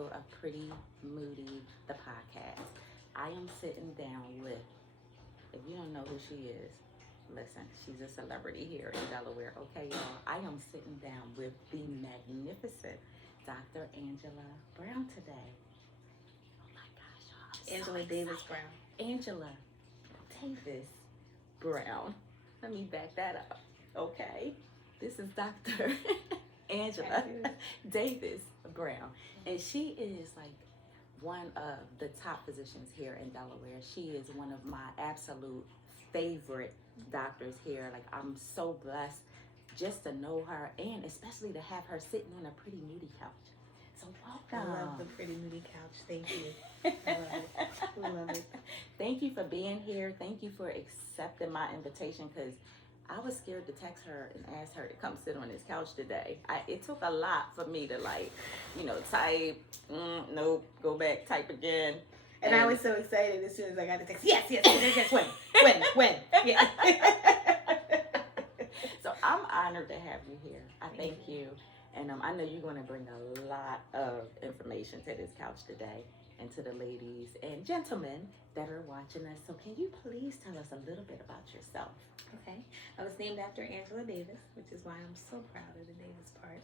episode of Pretty Moody, the podcast. I am sitting down with, if you don't know who she is, listen, she's a celebrity here in Delaware. Okay, y'all. I am sitting down with the magnificent Dr. Angela Brown today. Oh my gosh, y'all. Angela Davis Brown. Angela Davis Brown. Let me back that up. Okay. This is Dr. Angela Davis Brown. And she is like one of the top physicians here in Delaware. She is one of my absolute favorite doctors here. Like, I'm so blessed just to know her, and especially to have her sitting on a Pretty Moody couch. So welcome. I love the Pretty Moody couch. Thank you. I love it. I love it. Thank you for being here. Thank you for accepting my invitation, because I was scared to text her and ask her to come sit on this couch today. It took a lot for me to type, nope, go back, type again. And I was so excited as soon as I got the text. Yes, when? Yeah. So I'm honored to have you here. I thank you. And I know you're going to bring a lot of information to this couch today, and to the ladies and gentlemen that are watching us. So can you please tell us a little bit about yourself? Okay. I was named after Angela Davis, which is why I'm so proud of the Davis part.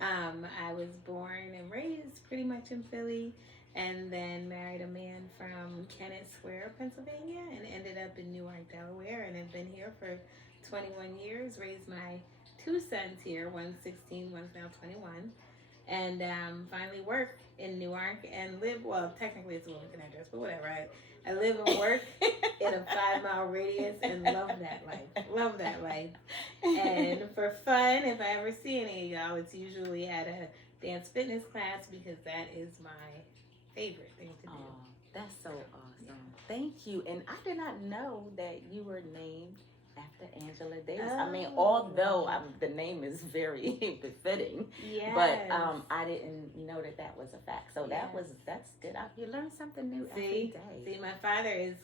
I was born and raised pretty much in Philly, and then married a man from Kennett Square, Pennsylvania, and ended up in Newark, Delaware, and have been here for 21 years. Raised my two sons here, one's 16, one's now 21, and finally work in Newark and live, well, technically it's a Wilmington address, but whatever. I live and work in a 5-mile radius and love that life. And for fun, if I ever see any of y'all, it's usually at a dance fitness class, because that is my favorite thing to do. Oh, that's so awesome. Yeah. Thank you. And I did not know that you were named after Angela Davis. I mean, although the name is very befitting, yes. But I didn't know that was a fact. So that's good. You learn something new every day. See, my father is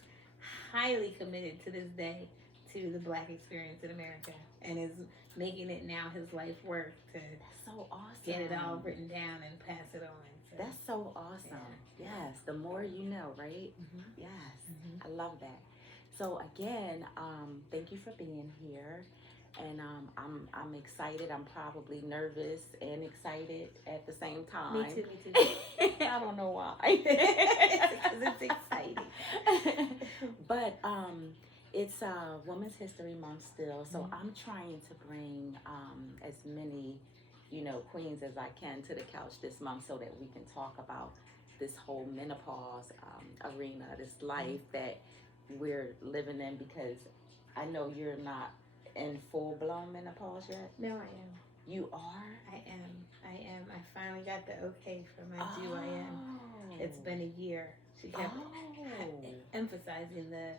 highly committed to this day to the Black experience in America, and is making it now his life work to so awesome. Get it all written down and pass it on. So. That's so awesome. Yeah. Yes, the more you know, right? Mm-hmm. Yes, I love that. So again, thank you for being here, and I'm excited. I'm probably nervous and excited at the same time. Me too. I don't know why. Because it's exciting. But it's Women's History Month still, so I'm trying to bring as many, queens as I can to the couch this month, so that we can talk about this whole menopause arena, this life that we're living in, because I know you're not in full-blown menopause yet. No, I am. You are? I am. I finally got the okay from my GYN. It's been a year. She kept emphasizing the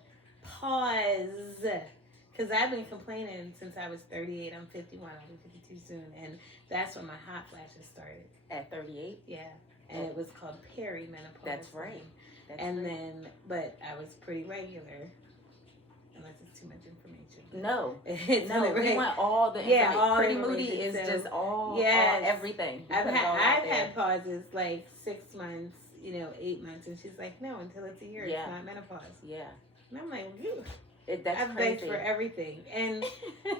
pause, because I've been complaining since I was 38. I'm 51. I'll be 52 soon, and that's when my hot flashes started. At 38? Yeah, and it was called perimenopause. That's right. But I was pretty regular, unless it's too much information. No, we want all the information. All Pretty Moody is just all everything. I've had pauses like 6 months, 8 months, and she's like, no, until it's a year, it's not menopause. Yeah. And I'm like, I've begged for everything, and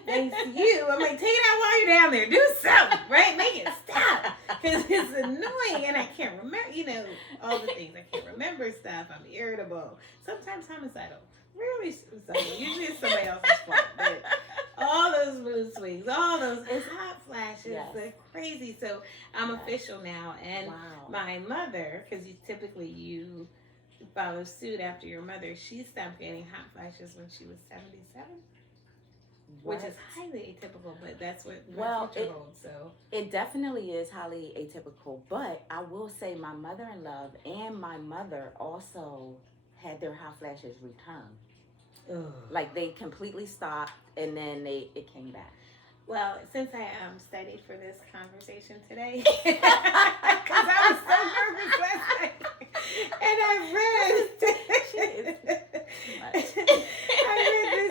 thanks to you, I'm like, take it out while you're down there, do something, right? Make it stop, because it's annoying, and I can't remember, all the things. I can't remember stuff. I'm irritable, sometimes homicidal, rarely suicidal. Usually it's somebody else's fault, but all those mood swings, all those hot flashes, they're crazy. So I'm official now, and my mother, because you follow suit after your mother, she stopped getting hot flashes when she was 77, which is highly atypical, but that's what my future holds. So it definitely is highly atypical, but I will say my mother-in-law and my mother also had their hot flashes return. Ugh. Like, they completely stopped, and then it came back. Well, since I studied for this conversation today, because I was so nervous last night, and I read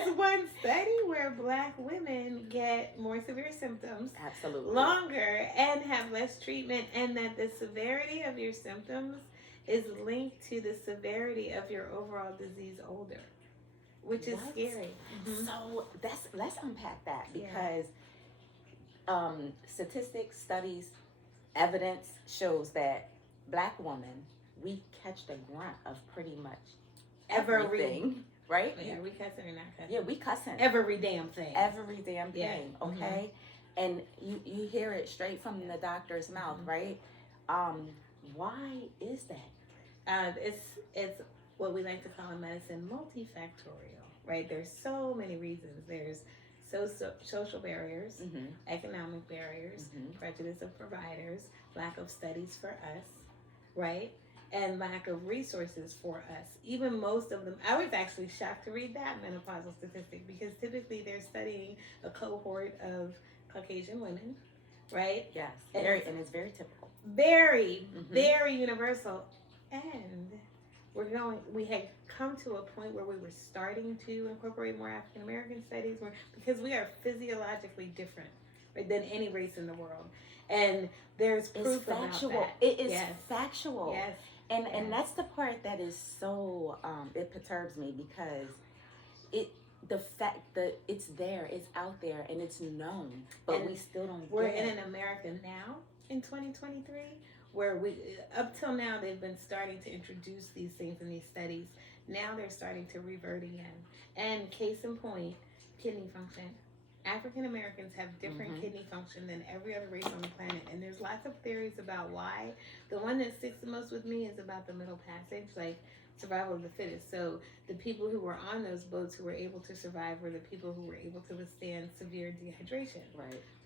this one study where Black women get more severe symptoms symptoms Absolutely. longer and have less treatment, and that the severity of your symptoms is linked to the severity of your overall disease older, which is What? scary. So let's unpack that, Yeah. because statistics, studies, evidence shows that Black women, we catch the grunt of pretty much everything, right? Yeah, we cussing or not cussing? Yeah, we cussing. Every damn thing. Every damn Yeah. thing, okay? And you hear it straight from the doctor's mouth, right? Why is that? It's what we like to call in medicine multifactorial, right? There's so many reasons. There's social barriers, economic barriers, prejudice of providers, lack of studies for us, right? And lack of resources for us. Even most of them, I was actually shocked to read that menopausal statistic, because typically they're studying a cohort of Caucasian women, right? Yes, and it's very typical. Very universal. And we had come to a point where we were starting to incorporate more African American studies, because we are physiologically different, right, than any race in the world. And there's proof about that. It is factual. Yes. And that's the part that is so it perturbs me, because the fact that it's there, it's out there, and it's known, but we still don't. We're in an America now in 2023 where up till now they've been starting to introduce these things in these studies. Now they're starting to revert again. And case in point, kidney function. African Americans have different kidney function than every other race on the planet, and there's lots of theories about why. The one that sticks the most with me is about the middle passage, like survival of the fittest. So the people who were on those boats who were able to survive were the people who were able to withstand severe dehydration.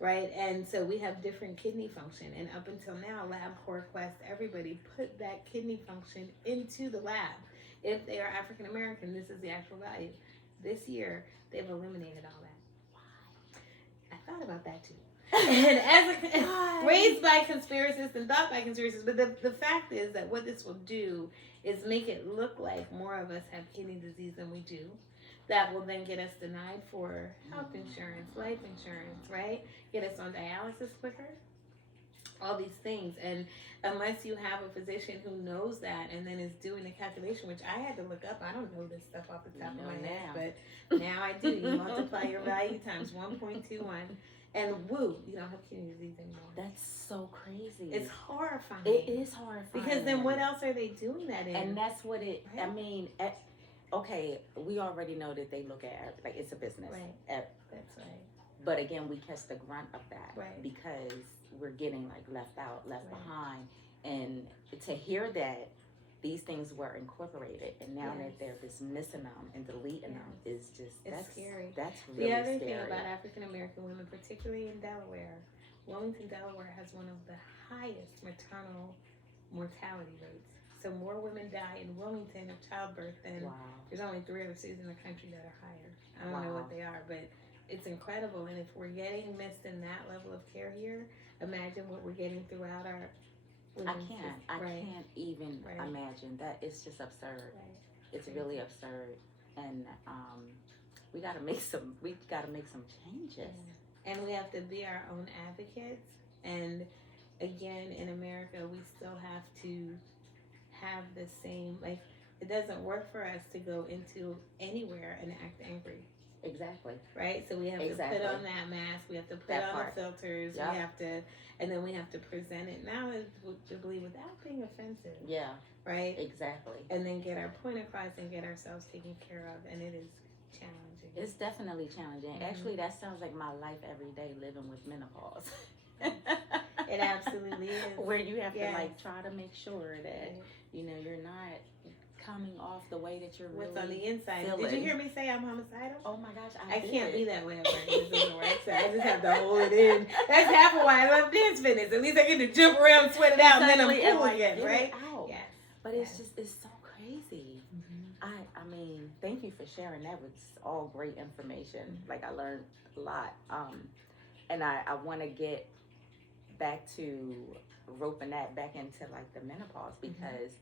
Right. And so we have different kidney function, and up until now, LabCorp, Quest, everybody put that kidney function into the lab. If they are African American, this is the actual value. This year, they've eliminated all that. I thought about that too. And as raised by conspiracists and thought by conspiracists, but the fact is that what this will do is make it look like more of us have kidney disease than we do. That will then get us denied for health insurance, life insurance, right? Get us on dialysis quicker. All these things. And unless you have a physician who knows that and then is doing the calculation, which I had to look up. I don't know this stuff off the top of my head, but now I do. You multiply your value times 1.21, and woo, you don't have kidney disease anymore. That's so crazy. It's horrifying. It is horrifying. Because then what else are they doing that in? And that's what I mean, okay, we already know that they look at like it's a business. Right. That's right. But again, we catch the grunt of that, right, because we're getting like left out, left behind. And to hear that these things were incorporated, and now that they're dismissing them and deleting them is just, that's scary. That's really scary. The other thing about African American women, particularly in Delaware, Wilmington, Delaware has one of the highest maternal mortality rates. So more women die in Wilmington of childbirth than there's only 3 other cities in the country that are higher. I don't know what they are, but it's incredible. And if we're getting missed in that level of care here, imagine what we're getting throughout our I can't even imagine that. It's just absurd. It's really absurd. And we gotta make some changes. And we have to be our own advocates. And again, in America, we still have to have the same, like, it doesn't work for us to go into anywhere and act angry. Exactly. Right? So we have to put on that mask. We have to put on the filters. We have to, and then we have to present it now, to believe, without being offensive. Yeah. Right? Exactly. And then get our point across and get ourselves taken care of. And it is challenging. It's definitely challenging. Actually, that sounds like my life every day, living with menopause. It absolutely is. Where you have to like try to make sure that you know you're not coming off the way that you're what's really on the inside. feeling. Did you hear me say I'm homicidal? Oh my gosh, I can't be that way at work. It doesn't work. So I just have to hold it in. That's half of why I love dance fitness. At least I get to jump around, sweat it out, and then I'm cool again, right? Yes. But it's so crazy. I mean, thank you for sharing that. Was all great information. Like, I learned a lot. And I want to get back to roping that back into like the menopause, because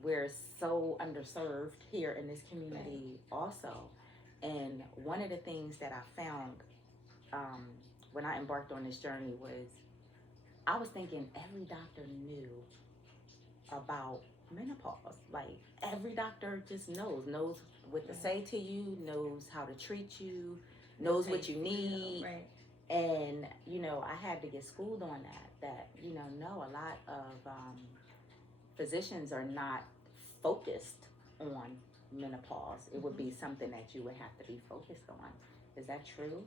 we're so underserved here in this community also. And one of the things that I found when I embarked on this journey was I was thinking every doctor knew about menopause. Like every doctor just knows what to say to you, knows how to treat you, knows what you need. Right. And I had to get schooled on that no, a lot of physicians are not focused on menopause. It would be something that you would have to be focused on. Is that true?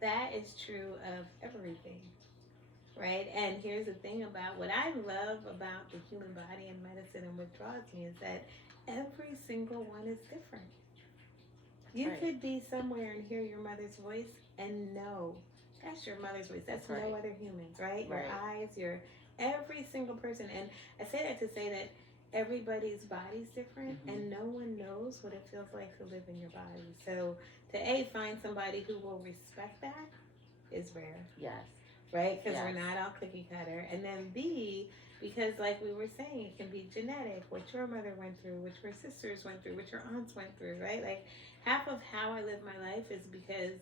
That is true of everything, right? And here's the thing about what I love about the human body and medicine and what draws me is that every single one is different. You could be somewhere and hear your mother's voice and know that's your mother's voice. That's no other humans, right? Your eyes, your every single person. And I say that to say that everybody's body's different, and no one knows what it feels like to live in your body. So to find somebody who will respect that is rare. Yes. Right? Because we're not all cookie cutter. And then B, because like we were saying, it can be genetic, what your mother went through, what your sisters went through, what your aunts went through, right? Like half of how I live my life is because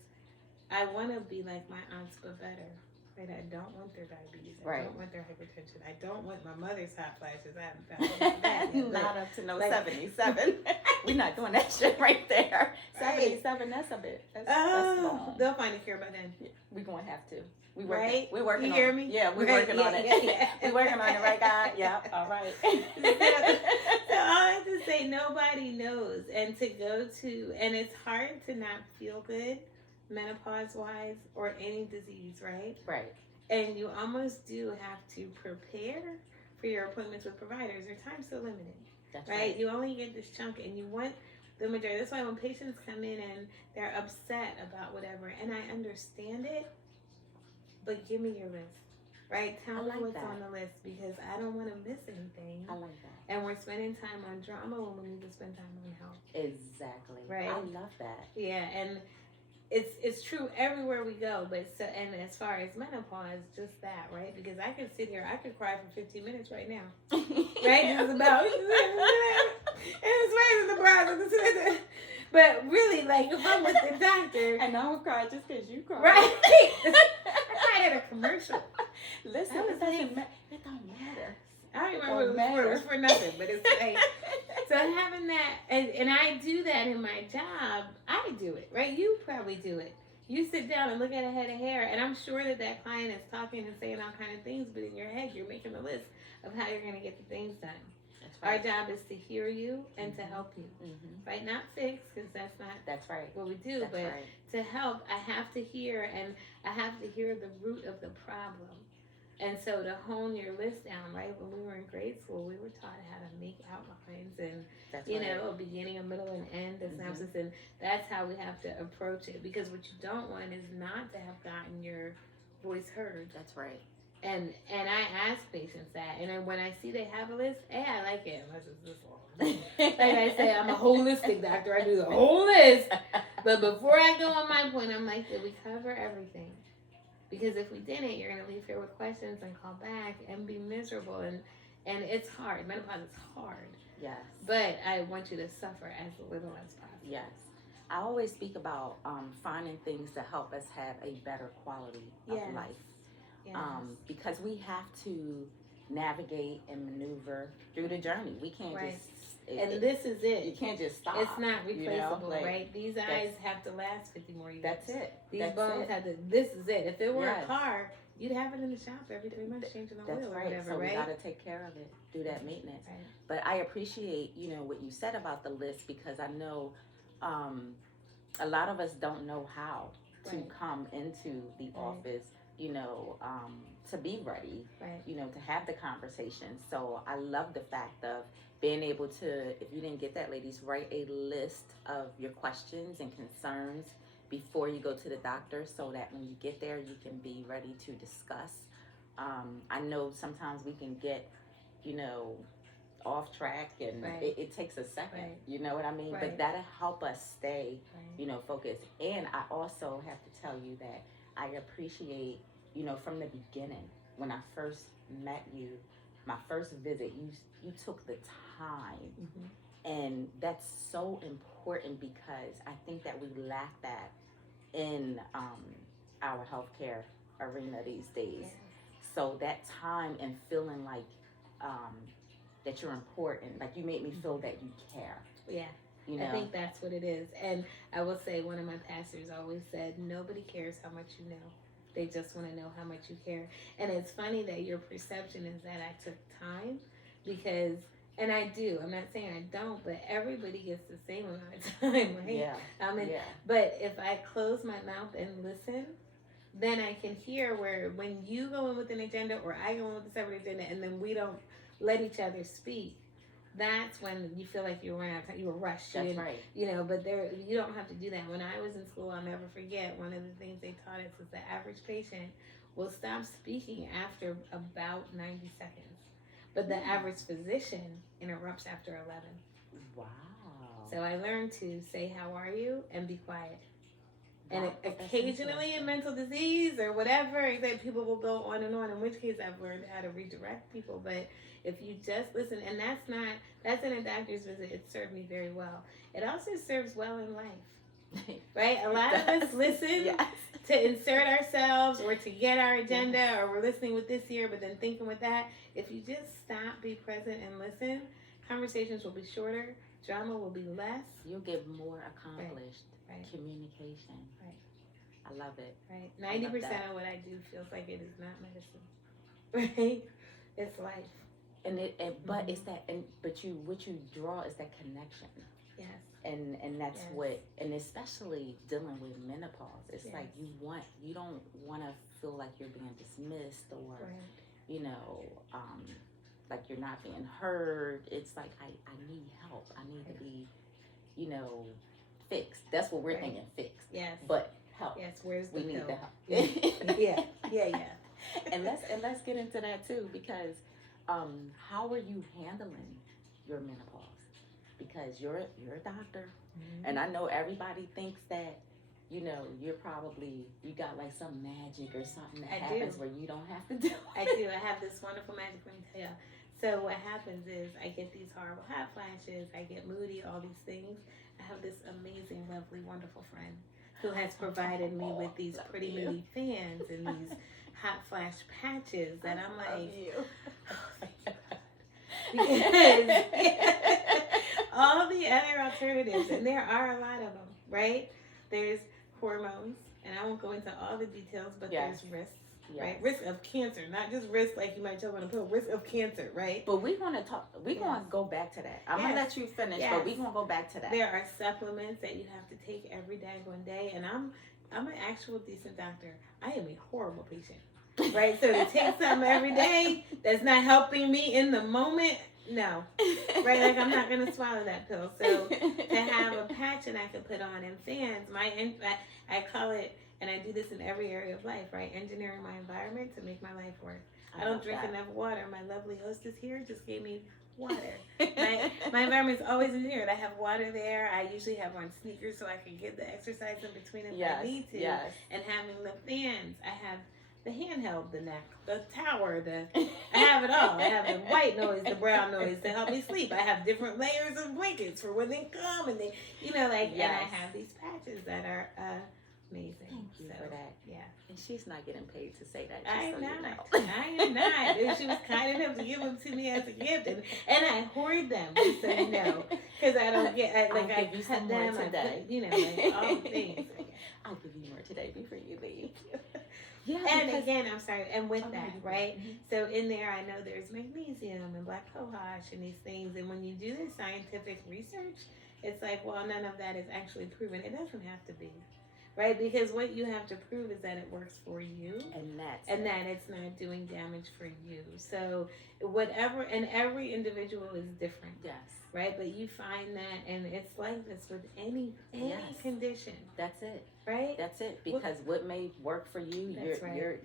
I want to be like my aunts, but better. Right? I don't want their diabetes. I don't want their hypertension. I don't want my mother's hot flashes. I haven't found that yet. Not up to no 77. We're not doing that shit right there. 77, that's a bit. That's long. They'll find a cure by then. Yeah, we're going to have to. We're You working hear on me? it. Yeah, we're working on it. We're working on it, right, God? Yeah, all right. So all I have to say, nobody knows. And to go to, and it's hard to not feel good, menopause-wise, or any disease, right? Right. And you almost do have to prepare for your appointments with providers. Your time's so limited. That's right? You only get this chunk, and you want the majority. That's why when patients come in and they're upset about whatever, and I understand it, but give me your list, right? Tell me what's on the list, because I don't want to miss anything. I like that. And we're spending time on drama when we need to spend time on health. Exactly. Right. I love that. Yeah, and it's true everywhere we go. But so, and as far as menopause, just that, right? Because I could sit here, I could cry for 15 minutes right now, right? This is about and it's raising the brows. But really, like if I'm with the doctor, and I would cry just because you cry, right? I cried at a commercial. Listen, it doesn't matter. It don't matter. I don't remember it was for nothing, but it's like, so having that, and I do that in my job. I do it, right? You probably do it. You sit down and look at a head of hair, and I'm sure that client is talking and saying all kind of things, but in your head, you're making a list of how you're going to get the things done. Our job is to hear you and to help you, right? Not fix, because that's not what we do, but to help, I have to hear, and I have to hear the root of the problem. And so to hone your list down, right? When we were in grade school, we were taught how to make outlines and, a beginning, a middle, and end, a synopsis, and that's how we have to approach it. Because what you don't want is not to have gotten your voice heard. That's right. And I ask patients that, and then when I see they have a list, I like it unless it's this long. Like I say, I'm a holistic doctor. I do the whole list. But before I go on my point, I'm like, did we cover everything? Because if we didn't, you're gonna leave here with questions and call back and be miserable, and it's hard. Menopause is hard. Yes. But I want you to suffer as little as possible. Yes. I always speak about finding things to help us have a better quality of life. Yes. Because we have to navigate and maneuver through the journey. We can't just. This is it. You can't just stop. It's not replaceable, like, right? These eyes have to last 50 more years. That's it. These bones have to. This is it. If it were a car, you'd have it in the shop every 3 months, changing the oil or whatever, so right? we got to take care of it, do that maintenance. Right. But I appreciate, what you said about the list, because I know a lot of us don't know how to come into the office, to be ready, to have the conversation. So I love the fact of being able to, if you didn't get that, ladies, write a list of your questions and concerns before you go to the doctor, so that when you get there, you can be ready to discuss. I know sometimes we can get, off track, and it takes a second, you know what I mean? But that'll help us stay, focused. And I also have to tell you that I appreciate, from the beginning, when I first met you, my first visit, you took the time. And that's so important, because I think that we lack that in our healthcare arena these days. Yes. So that time and feeling like that you're important, like you made me feel that you care. Yeah. You know? I think that's what it is. And I will say, one of my pastors always said, nobody cares how much you know. They just want to know how much you care. And it's funny that your perception is that I took time because, and I do, I'm not saying I don't, but everybody gets the same amount of time, right? Yeah. Yeah. But if I close my mouth and listen, then I can hear where when you go in with an agenda or I go in with a separate agenda and then we don't let each other speak, that's when you feel like you ran out of time. You were rushed. That's right. You know, but you don't have to do that. When I was in school, I'll never forget, one of the things they taught us is the average patient will stop speaking after about 90 seconds. But the average physician interrupts after 11. Wow. So I learned to say, how are you? And be quiet. And That's occasionally in mental disease or whatever, people will go on, in which case I've learned how to redirect people. But if you just listen, and that's in a doctor's visit, it served me very well. It also serves well in life, right? A lot of us listen to insert ourselves or to get our agenda, or we're listening with this ear, but then thinking with that. If you just stop, be present, and listen, conversations will be shorter, drama will be less. You'll get more accomplished. Right. Communication. Right. I love it. Right. 90% of what I do feels like it is not medicine. Right. It's life. But it's that, what you draw is that connection. Yes. And that's what, and especially dealing with menopause, it's like you don't want to feel like you're being dismissed or, you know, like you're not being heard. It's like I need help. I need to be, you know, fixed. That's what we're thinking, fixed. Yes. But help. Yes. Where's the we need help? the help. Yeah. And let's get into that too, because how are you handling your menopause? Because you're a doctor, and I know everybody thinks that, you know, you got like some magic or something that happens where you don't have to do it. I do. I have this wonderful magic, let me tell you. So what happens is I get these horrible hot flashes, I get moody, all these things. I have this amazing, lovely, wonderful friend who has provided me with these pretty moody fans and these hot flash patches that I'm like, because all the other alternatives, and there are a lot of them, right? There's hormones, and I won't go into all the details, but there's risks. Yes. Right, risk of cancer, not just risk like you might choke on a pill. Risk of cancer, right? But we're gonna talk. We're gonna go back to that. I'm gonna let you finish, but we're gonna go back to that. There are supplements that you have to take every daggone day, and I'm an actual decent doctor. I am a horrible patient, right? So to take something every day that's not helping me in the moment, no, right? Like I'm not gonna swallow that pill. So to have a patch that I could put on and fans, I call it. And I do this in every area of life, right? Engineering my environment to make my life work. I don't drink enough water. My lovely hostess here just gave me water. My environment's always engineered. I have water there. I usually have on sneakers so I can get the exercise in between if I need to. Yes. And having the fans. I have the handheld, the neck, the tower, I have it all. I have the white noise, the brown noise to help me sleep. I have different layers of blankets for when they come and they, and I have these patches that are, amazing. Thank you for that. Yeah. And she's not getting paid to say that. I am not. And she was kind enough to give them to me as a gift. And I hoard them, just so you know. Because I don't get, I give you cut some them, more today. All the things. I'll give you more today before you leave. Yeah, and again, I'm sorry, and with that, right? Mm-hmm. So in there, I know there's magnesium and black cohosh and these things. And when you do this scientific research, it's like, well, none of that is actually proven. It doesn't have to be. Right, because what you have to prove is that it works for you, and that it's not doing damage for you. So whatever, and every individual is different. Yes. Right, but you find that, and it's like this with any condition. That's it. Right. That's it. Because what may work for you,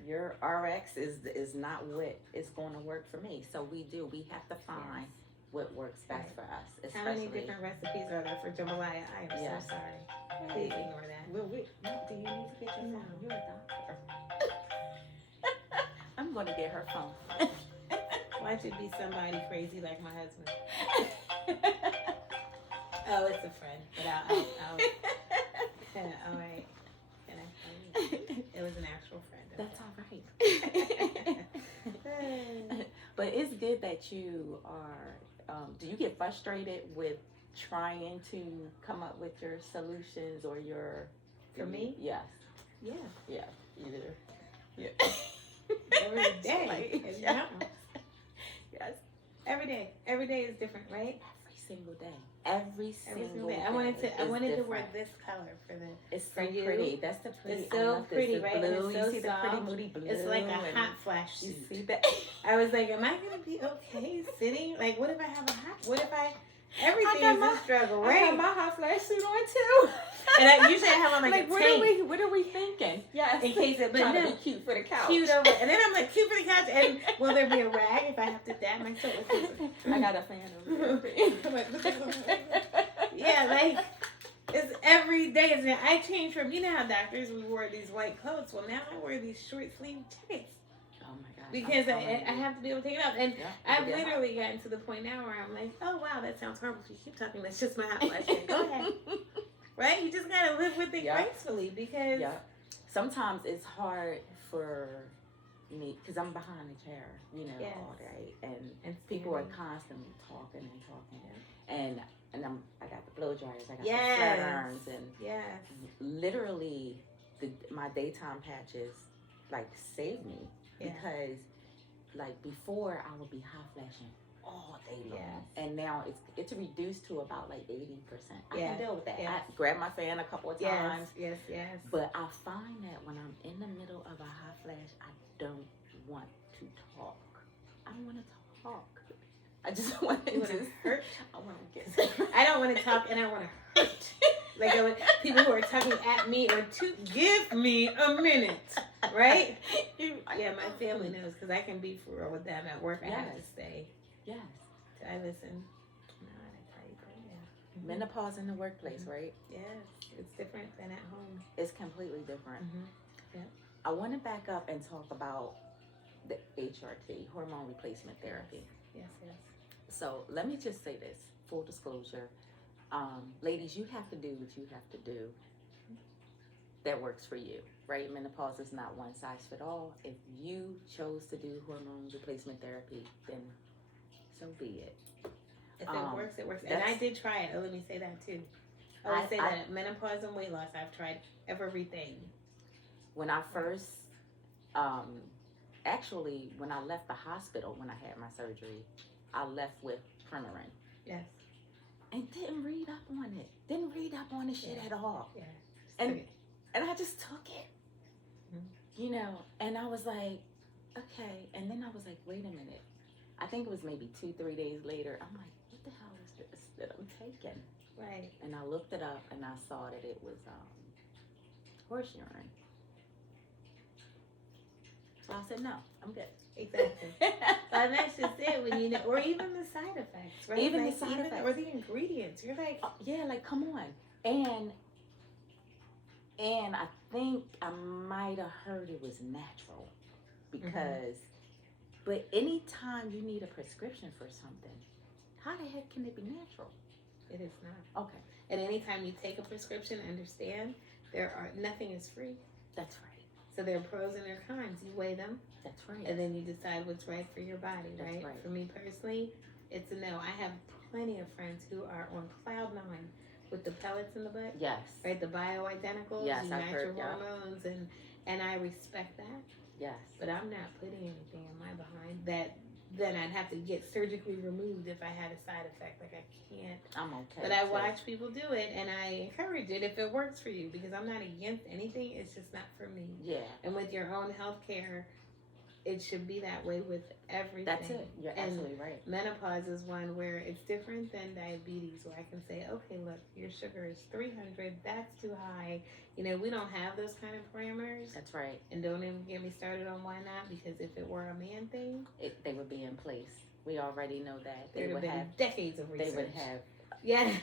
your RX is not what is going to work for me. So we have to find what works best for us. How many different recipes are there for jambalaya? I am so sorry. Please ignore that. Do you need to get your phone? You're a doctor. I'm going to get her phone. Watch it be somebody crazy like my husband. Oh, it's a friend. But I'll all right. It was an actual friend. That's all right. that you are, do you get frustrated with trying to come up with your solutions or your... For me? Yes. Yeah. Yeah. Either. Yeah. Every day. Like, It's yes. something. Yes. Every day. Every day is different, right? Every single day. Every single day. I wanted to wear different. this color for the. It's for so you. pretty. That's the pretty. It's I so love this. pretty, The right? Blue. And it's so You see the pretty soft. moody blue. It's like a and hot flash You suit. see that? I was like, am I gonna be okay sitting? Like, what if I have a hot? What if I? Everything got is my- a struggle, I right? have my hot flash suit on too. And I usually have on like a tank. What are we thinking? Yes. In case it, but Trying no, to be cute for the couch. cute over, and then I'm like cute for the couch. And will there be a rag if I have to dab myself? I got a fan over there. Yeah, like it's every day. Isn't it? I changed from, you know how doctors we wore these white coats. Well, now I wear these short sleeve jackets Oh my gosh. because I have to be able to take it off. And Yeah, I've yeah. literally gotten to the point now where I'm like, oh wow, that sounds horrible. If you keep talking, that's just my hot flash. Go ahead. Right? You just gotta live with it Yeah. gracefully because Yeah. Sometimes it's hard for me because I'm behind the chair, Yes. all day, and And people are standing. constantly talking and talking, and I got the blow dryers, I got Yes. the flat irons, and Yes. literally my daytime patches like saved me Yeah. because like before I would be hot flashing all day long, Yes. and now it's reduced to about like 80%. I Yes. can deal with that. Yes. I grab my fan a couple of times. Yes. Yes. But I find that when I'm in the middle of a hot flash, I don't want to talk. I don't want to talk. I just want to You wanna just hurt? I want to get. I don't want to talk and I want to hurt. Like I want people who are talking at me or to give me a minute, right? Yeah, my family knows because I can be for real with them at work. I have to Yes. stay. Yes. I listen. No, I tell you, but yeah. Menopause in the workplace, right? Yes, it's different than at home. It's completely different. Yeah. I want to back up and talk about the HRT, hormone replacement therapy. Yes. So let me just say this, full disclosure. Ladies, you have to do what you have to do that works for you, right? Menopause is not one size fit all. If you chose to do hormone replacement therapy, then so be it. If it works, it works. And that's- I did try it. Oh, let me say that too. I would say that menopause and weight loss, I've tried everything. When I first, actually, when I left the hospital, when I had my surgery, I left with Premarin. Yes. And didn't read up on it. Didn't read up on the shit Yeah. at all. Yeah. And I just took it. And I was like, okay. And then I was like, wait a minute. I think it was maybe 2-3 days later. I'm like, what the hell is this that I'm taking? Right. And I looked it up and I saw that it was horse urine. So I said, no, I'm good. Exactly. And that's just it when you know, or even the side effects, right? Even like, the side effects. or the ingredients. You're like, Yeah, like come on. And I think I might have heard it was natural because, but anytime you need a prescription for something, how the heck can it be natural? it is not. Okay, And anytime you take a prescription, understand nothing is free. that's right. So there are pros and there are cons. You weigh them, That's right. and then you decide what's right for your body, That's right? right. For me personally, it's a no. I have plenty of friends who are on cloud nine with the pellets in the butt, Yes. right? The bioidenticals, Yes, you I've match heard, your yeah. hormones, and I respect that. Yes. But I'm not putting anything in my behind that then I'd have to get surgically removed if I had a side effect. Like I can't. I'm okay. But I too. watch people do it, and I encourage it if it works for you, because I'm not against anything. It's just not for me. Yeah. And with your own health care, it should be that way with everything. That's it. You're And absolutely right. menopause is one where it's different than diabetes, where I can say, okay, look, your sugar is 300. That's too high. You know, we don't have those kind of parameters. That's right. And don't even get me started on why not, because if it were a man thing, They would be in place. We already know that. They there'd have would been have. decades of research. They would have. Yes.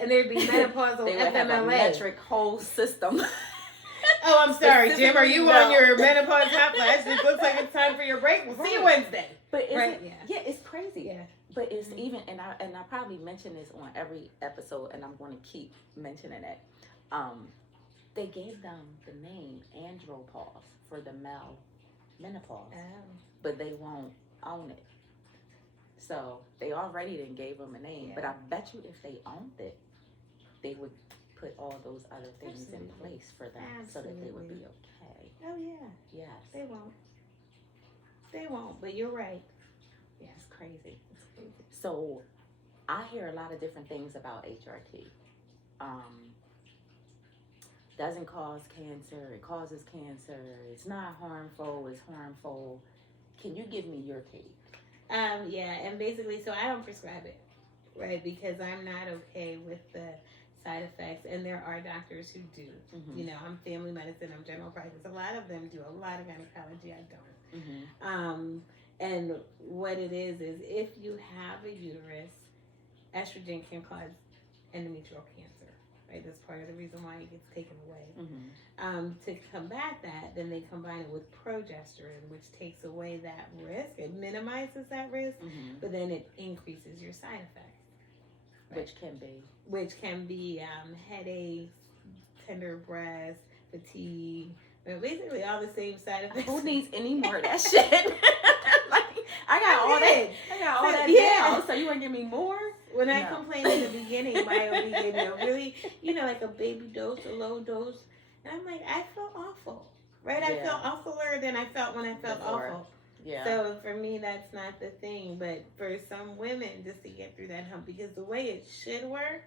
And there'd be menopausal They would have a FMLA. metric whole system. Oh, I'm sorry, Jim. Are you No. on your menopause hot flash? It looks like it's time for your break. We'll see you Right. Wednesday. But it's, Right, yeah, it's crazy. Yeah. But it's Mhm. even, and I probably mention this on every episode, and I'm going to keep mentioning it. They gave them the name andropause for the male menopause, Oh. but they won't own it. So they already didn't gave them a name, but I bet you if they owned it, they would put all those other things in place for them so that they would be okay. Oh yeah. Yes. They won't. They won't. But you're right. Yeah, it's crazy. It's crazy. So I hear a lot of different things about HRT. Doesn't cause cancer. It causes cancer. It's not harmful. It's harmful. Can you give me your take? Yeah, and basically, so I don't prescribe it, right? Because I'm not okay with the side effects, and there are doctors who do. Mm-hmm. You know, I'm family medicine, I'm general practice. A lot of them do. A lot of gynecology, I don't. Mm-hmm. And what it is if you have a uterus, estrogen can cause endometrial cancer, right? That's part of the reason why it gets taken away. Mm-hmm. To combat that, then they combine it with progesterone, which takes away that risk. It minimizes that risk, Mm-hmm. but then it increases your side effects. Right? Which can be Headaches, tender breasts, fatigue, basically all the same side effects. Who needs any more of that shit? Like, I got all that down. So you want to give me more? When I complained in the beginning, my OB gave me a really, like a baby dose, a low dose. And I'm like, I feel awful, right? Yeah. I felt awfuler than I felt when I felt awful. Yeah. So for me, that's not the thing. But for some women, just to get through that hump, because the way it should work,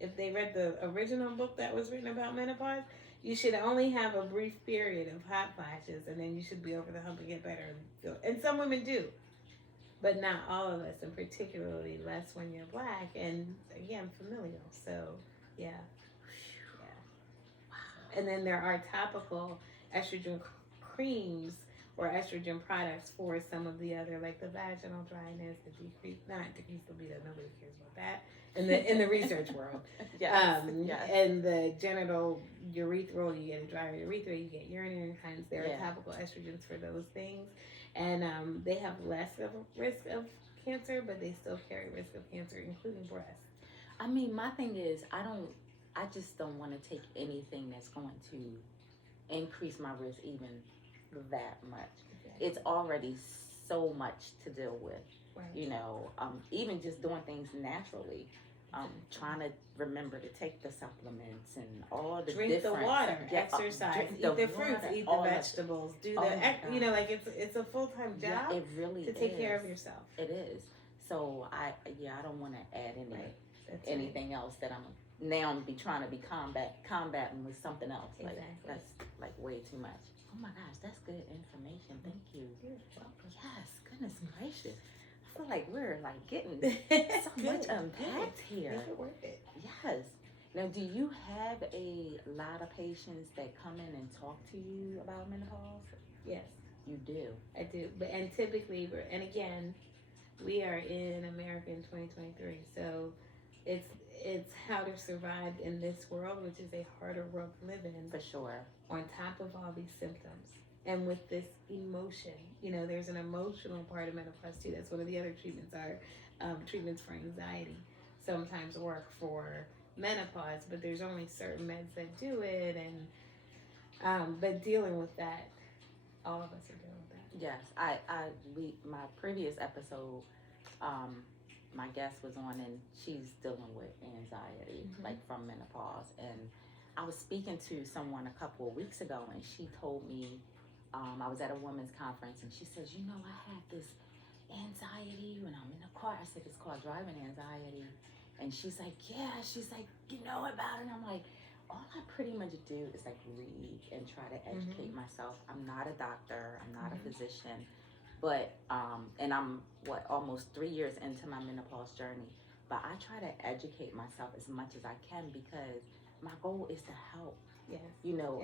if they read the original book that was written about menopause, you should only have a brief period of hot flashes, and then you should be over the hump and get better. And some women do. But not all of us, and particularly less when you're Black, and again, familial. So, yeah. And then there are topical estrogen creams or estrogen products for some of the other, like the vaginal dryness, not decrease libido, nobody cares about that in the research world. Yes. And the genital urethral, you get a dry urethra, you get urinary incontinence. There are topical estrogens for those things. And they have less of a risk of cancer, but they still carry risk of cancer, including breast. I mean, my thing is, I just don't want to take anything that's going to increase my risk even that much. Okay. It's already so much to deal with, right. Even just doing things naturally. Trying to remember to take the supplements and all the drink the water, exercise, eat the fruits, eat the vegetables, do it's a full-time job. Yeah, it really to take care of yourself. It is. So I don't want to add anything else that I'm now be trying to be combating with something else. Exactly. That's like way too much. Oh my gosh, that's good information. Thank you. You're welcome. Yes, goodness gracious. I feel like we're like getting so much unpacked here. Make it worth it. Yes. Now, do you have a lot of patients that come in and talk to you about menopause? Yes. You do? I do. And typically, and again, we are in America in 2023, so it's how to survive in this world, which is a harder world to live in. For sure. On top of all these symptoms. And with this emotion, there's an emotional part of menopause too. That's one of the other treatments treatments for anxiety. Sometimes work for menopause, but there's only certain meds that do it. And but dealing with that, all of us are dealing with that. Yes, my previous episode, my guest was on, and she's dealing with anxiety, like from menopause. And I was speaking to someone a couple of weeks ago, and she told me. I was at a women's conference, and she says, I have this anxiety when I'm in the car. I said, it's called driving anxiety. And she's like, yeah. She's like, you know about it? And I'm like, all I pretty much do is like read and try to educate myself. I'm not a doctor. I'm not a physician. But, and I'm, almost 3 years into my menopause journey. But I try to educate myself as much as I can because my goal is to help. Yes.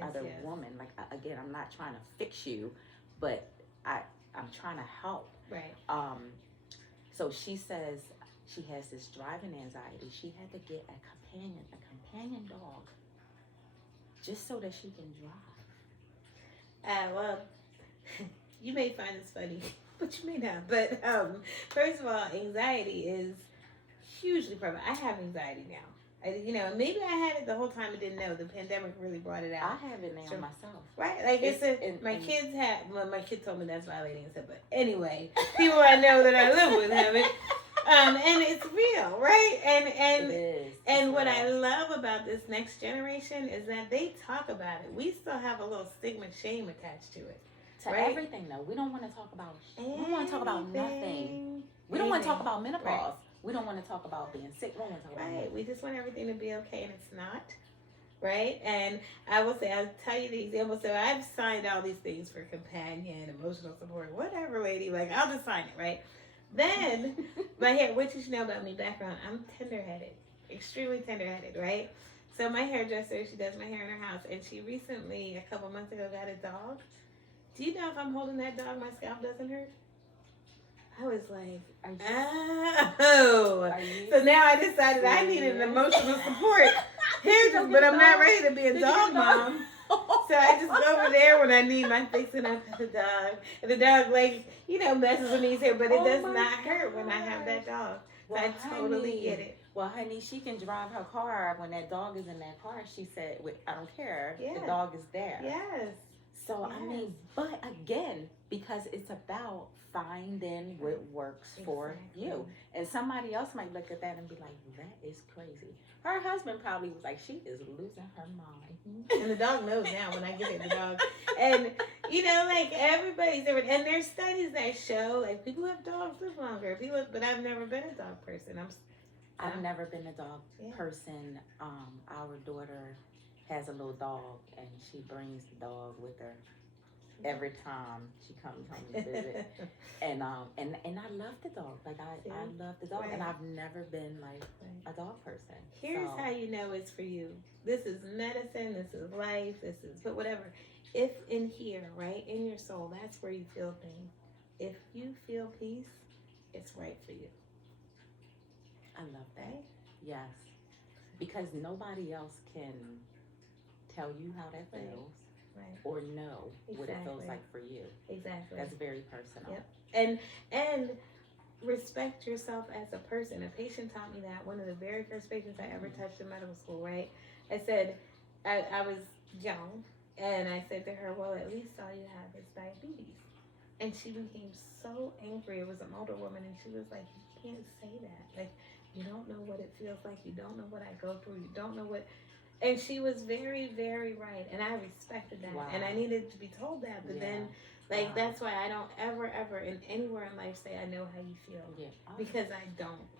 Other women. Like, again, I'm not trying to fix you, but I'm trying to help. Right. So she says she has this driving anxiety. She had to get a companion dog, just so that she can drive. Well, you may find this funny, but you may not. But first of all, anxiety is hugely prevalent. I have anxiety now. Maybe I had it the whole time and didn't know. The pandemic really brought it out. I have it now myself. Right? Like my kids have, well, my kids told me that's violating stuff, but anyway, people I know that I live with have it. And it's real, right? And it is. And what I love about this next generation is that they talk about it. We still have a little stigma, shame attached to it. To everything, though. We don't want to talk about. We don't want to talk about nothing. We don't want to talk about menopause. Right. We don't want to talk about being sick. We don't want to talk about anything. We just want everything to be okay, and it's not. Right? And I will say, I'll tell you the example. So I've signed all these things for companion, emotional support, whatever, lady. Like, I'll just sign it, right? Then, my hair, what you should know about me, background, I'm tender-headed. Extremely tender-headed, right? So my hairdresser, she does my hair in her house, and she recently, a couple months ago, got a dog. Do you know if I'm holding that dog, my scalp doesn't hurt? I was like, oh. So now I decided I needed an emotional support. But I'm not ready to be a dog mom. So I just go over there when I need my fixing up with the dog. And the dog, messes with me here, but it does not hurt when I have that dog. So I totally get it. Well, honey, she can drive her car. When that dog is in that car, she said, I don't care. Yeah. The dog is there. Yes. So, yes. But again, because it's about finding what works for you. And somebody else might look at that and be like, that is crazy. Her husband probably was like, she is losing her mind. And the dog knows now when I get it, the dog. And, everybody's different. And there's studies that show, people have dogs live longer. But I've never been a dog person. I've never been a dog person. Our daughter has a little dog, and she brings the dog with her every time she comes home to visit. And I love the dog. I love the dog, right. And I've never been a dog person. Here's how you know it's for you. This is medicine. This is life. But whatever. If in here, right in your soul, that's where you feel things. If you feel peace, it's right for you. I love that. Right? Yes, because nobody else can tell you how that feels, right. Or know what it feels like for you. Exactly. That's very personal. Yep. And respect yourself as a person. A patient taught me that. One of the very first patients I ever touched in medical school, right? I said, I was young, and I said to her, well, at least all you have is diabetes. And she became so angry. It was an older woman, and she was like, you can't say that. You don't know what it feels like. You don't know what I go through. You don't know what... And she was very, very right. And I respected that. Wow. And I needed to be told that. But then, that's why I don't ever in anywhere in life say I know how you feel. Yeah. Because I don't.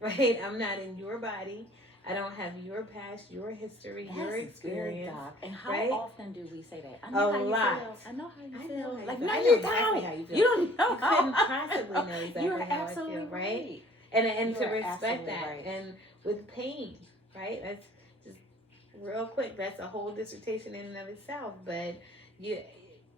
Right? I'm not in your body. I don't have your past, your history, your experience. Good, and how often do we say that? I know how you feel. I know how you feel. No, you exactly how you feel. You don't know. You couldn't possibly know exactly how I feel, right? And to respect that. Right. And with pain, right? That's just real quick. That's a whole dissertation in and of itself. But you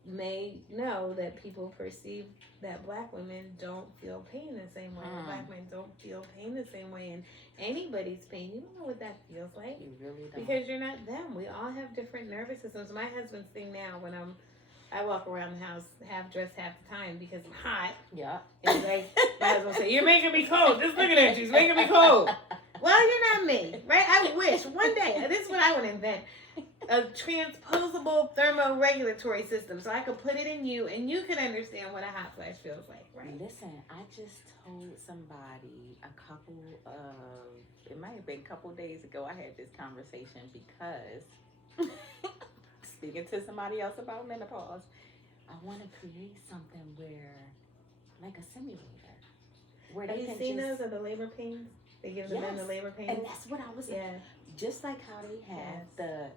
may know that people perceive that Black women don't feel pain the same way. Black men don't feel pain the same way. And anybody's pain, you don't know what that feels like. You really don't. Because you're not them. We all have different nervous systems. My husband's thing now, when I walk around the house half dressed half the time because I'm hot. Yeah. And my husband will say, you're making me cold. Just looking at you. She's making me cold. Well, you're not me, right? I wish one day, this is what I would invent, a transposable thermoregulatory system so I could put it in you and you could understand what a hot flash feels like, right? Listen, I just told somebody it might have been a couple days ago, I had this conversation because... Speaking to somebody else about menopause, I want to create something where, like a simulator, where have you seen those of the labor pains? They give the men the labor pains, and that's what I was. Just like how they have the,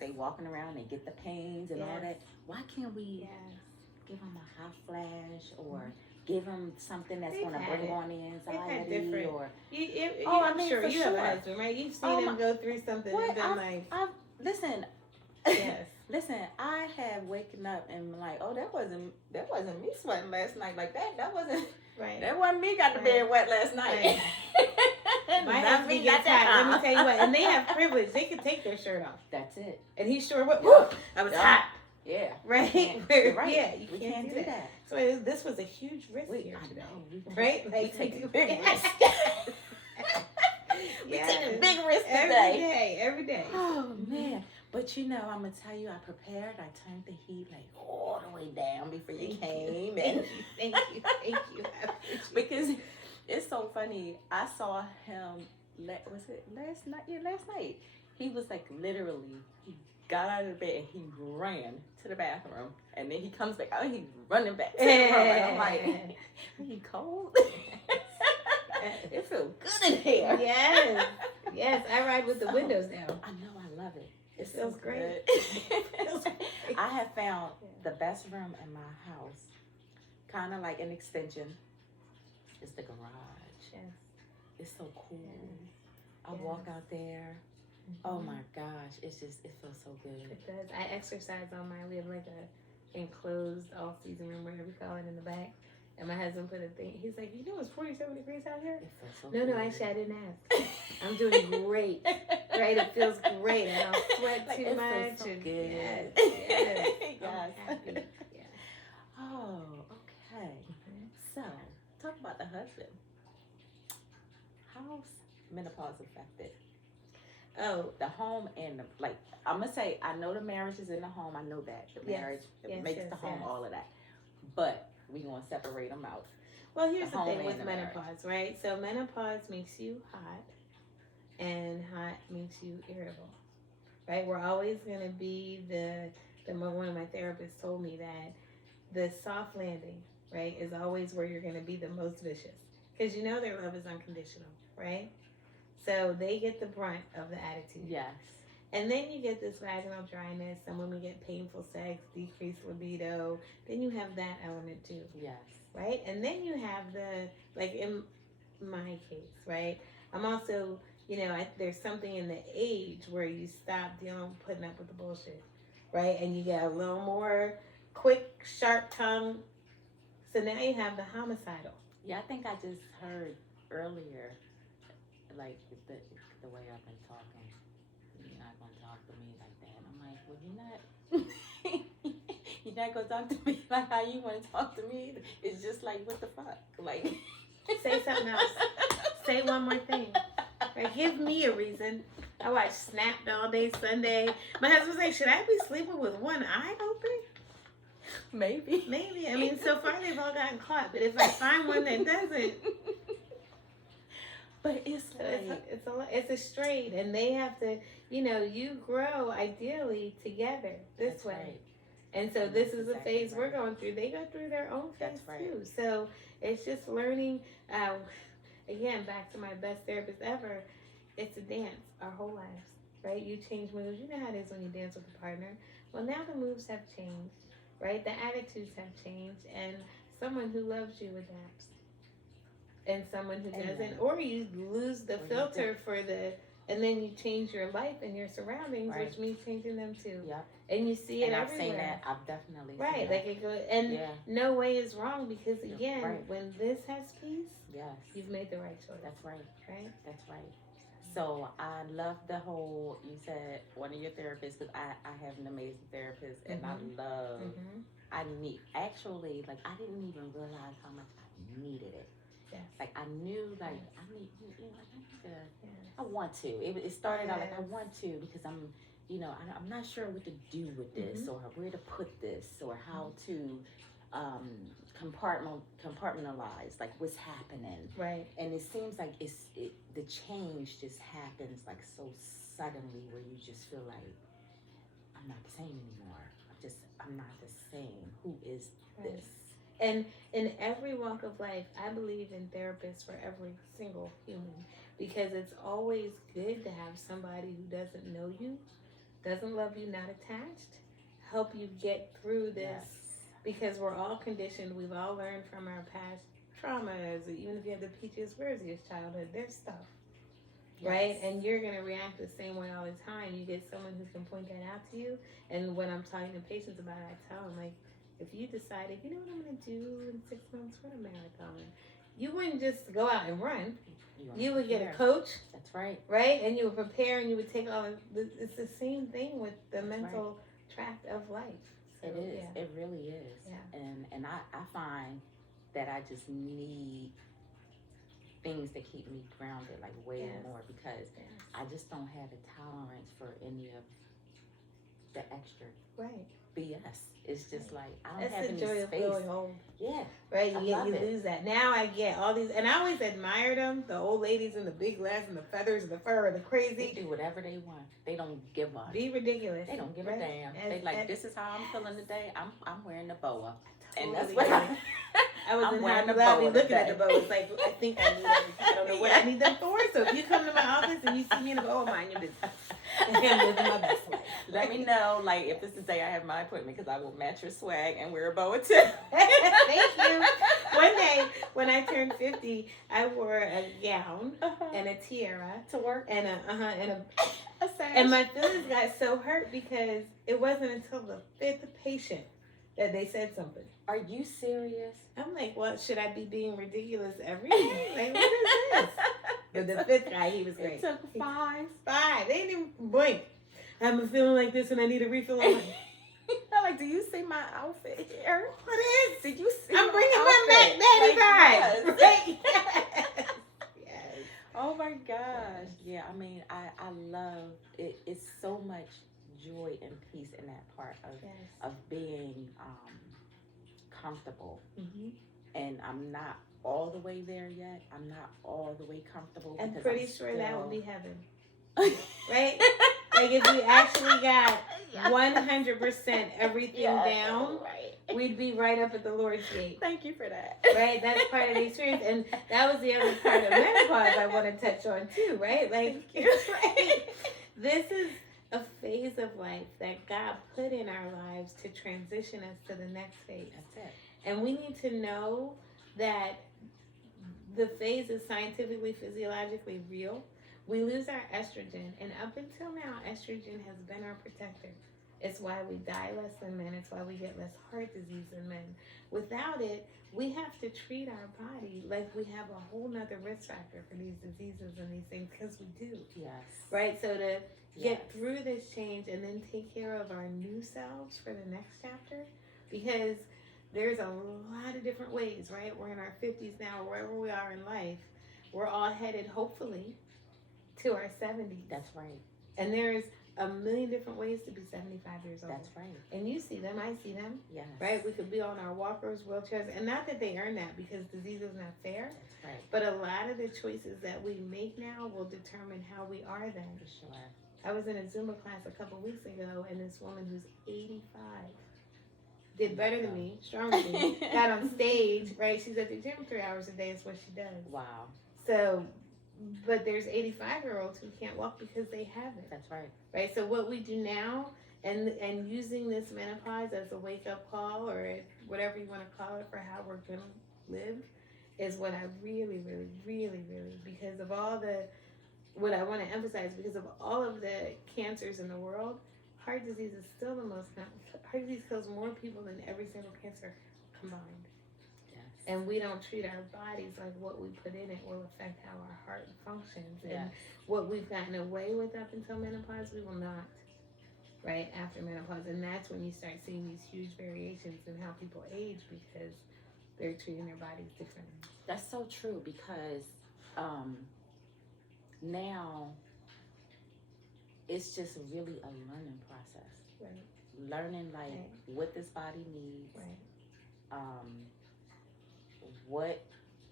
they walking around, they get the pains and all that. Why can't we give them a hot flash or give them something that's going to bring on the anxiety or? I'm sure you have a husband, right? You've seen him go through something and been like, listen. Yes. Listen, I have waken up and like, oh, that wasn't me sweating last night like that. That wasn't That wasn't me got the bed wet last night. Right. My husband gets hot. Let me tell you what, and they have privilege. They can take their shirt off. That's it. And he sure would. Woo, I was hot. Yeah. Right. Right. Yeah. You can't do that. So this was a huge risk here today. Right? We take big risks. We take big yesterday. Every day. Oh man. But I'm gonna tell you, I prepared. I turned the heat like all the way down before you came, and Thank you. because it's so funny. I saw him. Was it last night? Yeah, last night. He was like literally. He got out of the bed and he ran to the bathroom, and then he comes back out. And he's running back to the room, and I'm like, "Are you cold?" It feels good in here. Yes. I ride with the windows down. I know. I love it. It feels great. I have found the best room in my house, kind of like an extension, is the garage. Yes. It's so cool. Yes. I walk out there. Oh my gosh, it feels so good. It does. I exercise on mine. We have like a enclosed all season room, whatever you call it, in the back. And my husband put a thing. He's like, it's 47 degrees out here. It feels so No, good. actually, I didn't ask. I'm doing great. Right? It feels great. I don't sweat Like, too it much. feels so good. Yes. Yes. I'm happy. Yeah. Oh, okay. So, talk about the husband. How's menopause affected? Oh, The home and I'm gonna say, I know the marriage is in the home. I know that the marriage makes the home, all of that. But we gonna separate them out. Well, here's the thing home with and the menopause, right? So menopause makes you hot, and hot makes you irritable, right? We're always gonna be one of my therapists told me that the soft landing, right, is always where you're gonna be the most vicious, because their love is unconditional, right? So they get the brunt of the attitude. Yes. And then you get this vaginal dryness. Some women get painful sex, decreased libido. Then you have that element too. Yes. Right? And then you have like in my case, right? I'm also, there's something in the age where you stop putting up with the bullshit. Right? And you get a little more quick, sharp tongue. So now you have the homicidal. Yeah, I think I just heard earlier, like the way I've been talking, you're not gonna talk to me like that. I'm like, well, you're not gonna talk to me like how you want to talk to me. It's just like, what the fuck? Like, say something else. Say one more thing. Right? Give me a reason. I watch Snapped all day Sunday. My husband's like, should I be sleeping with one eye open? Maybe. I mean, so far they've all gotten caught, but if I find one that doesn't. But it's a straight, and they have to, you grow ideally together this way. Right. And so this is a phase we're going through. They go through their own phase too. So it's just learning. Again, back to my best therapist ever. It's a dance our whole lives, right? You change moves. You know how it is when you dance with a partner. Well, now the moves have changed, right? The attitudes have changed, and someone who loves you adapts. And someone who doesn't, or you lose the filter and then you change your life and your surroundings, which means changing them too. Yep. And you see it I've everywhere. seen that. I've definitely seen that. Like it goes, and no way is wrong, because again, when this has peace, you've made the right choice. That's right. Right? That's right. So I love the whole, you said one of your therapists, because I have an amazing therapist, and I love, I didn't even realize how much I needed it. Yes. Like I knew, like I want to. It started out like I want to, because I'm not sure what to do with this, or where to put this, or how to compartmentalize like what's happening. Right. And it seems like the change just happens like so suddenly, where you just feel like I'm not the same anymore. I'm not the same. Who is this? And in every walk of life, I believe in therapists for every single human, because it's always good to have somebody who doesn't know you, doesn't love you, not attached, help you get through this, because we're all conditioned. We've all learned from our past traumas, even if you have the peachiest, rosiest childhood, there's stuff, right? And you're going to react the same way all the time. You get someone who can point that out to you, and when I'm talking to patients about it, I tell them, like, if you decided, you know what I'm going to do in 6 months for the marathon, you wouldn't just go out and run. You would get a coach. That's right. Right? And you would prepare, and you would take all it's the same thing with the mental tract of life. So, it is. It really is. Yeah. And I find that I just need things that keep me grounded, like way Yes. more, because Yes. I just don't have a tolerance for any of the extra Right. BS. It's just Right. like I don't That's have the any joy of space. growing old. Yeah, Right, I you love it. lose that. Now I get all these, and I always admired them, the old ladies in the big glass and the feathers and the fur and the They crazy. do whatever they want. They don't give a. Be ridiculous. They don't give right? a damn. As- They like, as- this is how I'm feeling today. I'm wearing the boa, and that's Totally what get it. I was I'm in wearing Hobby the Lobby boa looking at today. the boas like, I think I need everything. I don't know what I need them for. So if you come to my office and you see me in a boa, mind your business. I'm living my best life. Let me know, like, if this is the day I have my appointment, because I will match your swag and wear a boa too. Thank you. One day when I turned 50, I wore a gown and a tiara to work and a sash. and my feelings got so hurt because it wasn't until the 5th patient that they said something. Are you serious? I'm like, well, should I be being ridiculous every day? Like, what is this? But the 5th guy, he was great. It took 5. 5. They didn't even blink. I'm feeling like this and I need a refill on my... I'm like, do you see my outfit here? What is? Did you see I'm my bringing outfit? my Mac Daddy Like, vibe. yes. Right? Yes. Oh my gosh. Yeah, I mean, I love it. It's so much joy and peace in that part of being comfortable. Mm-hmm. And I'm not all the way there yet. I'm not all the way comfortable. I'm because pretty I'm sure still... that would be heaven. Right? Like if we actually got 100% everything down, right. we'd be right up at the Lord's gate. Thank you for that. Right? That's part of the experience. And that was the other part of menopause I want to touch on too, right? Like, right? This is a phase of life that God put in our lives to transition us to the next phase. That's it. And we need to know that the phase is scientifically, physiologically real. We lose our estrogen, and up until now, estrogen has been our protector. It's why we die less than men. It's why we get less heart disease than men. Without it, we have to treat our body like we have a whole nother risk factor for these diseases and these things, because we do. Yes. Right? So to get Yes. through this change and then take care of our new selves for the next chapter, because there's a lot of different ways, right? We're in our 50s now, wherever we are in life. We're all headed, hopefully, to our 70s. That's right. And there's a million different ways to be 75 years old. That's right. And you see them, I see them, Yes. right? We could be on our walkers, wheelchairs, and not that they earn that, because disease is not fair. That's right. But a lot of the choices that we make now will determine how we are then. For sure. I was in a Zumba class a couple weeks ago, and this woman who's 85 did better than me, stronger than me, got on stage, right? She's at the gym 3 hours a day is what she does. Wow. So, but there's 85-year-olds who can't walk because they haven't. That's right. Right? So what we do now, and using this menopause as a wake-up call, or whatever you want to call it, for how we're going to live, is what I really, really, really, really, because of all the, what I want to emphasize, because of all of the cancers in the world, heart disease is still the most, heart disease kills more people than every single cancer combined. Yes. And we don't treat our bodies like what we put in it will affect how our heart functions. Yes. And what we've gotten away with up until menopause, we will not, right, after menopause. And that's when you start seeing these huge variations in how people age, because they're treating their bodies differently. That's so true, because now it's just really a learning process. Right. Learning like Right. what this body needs, Right. what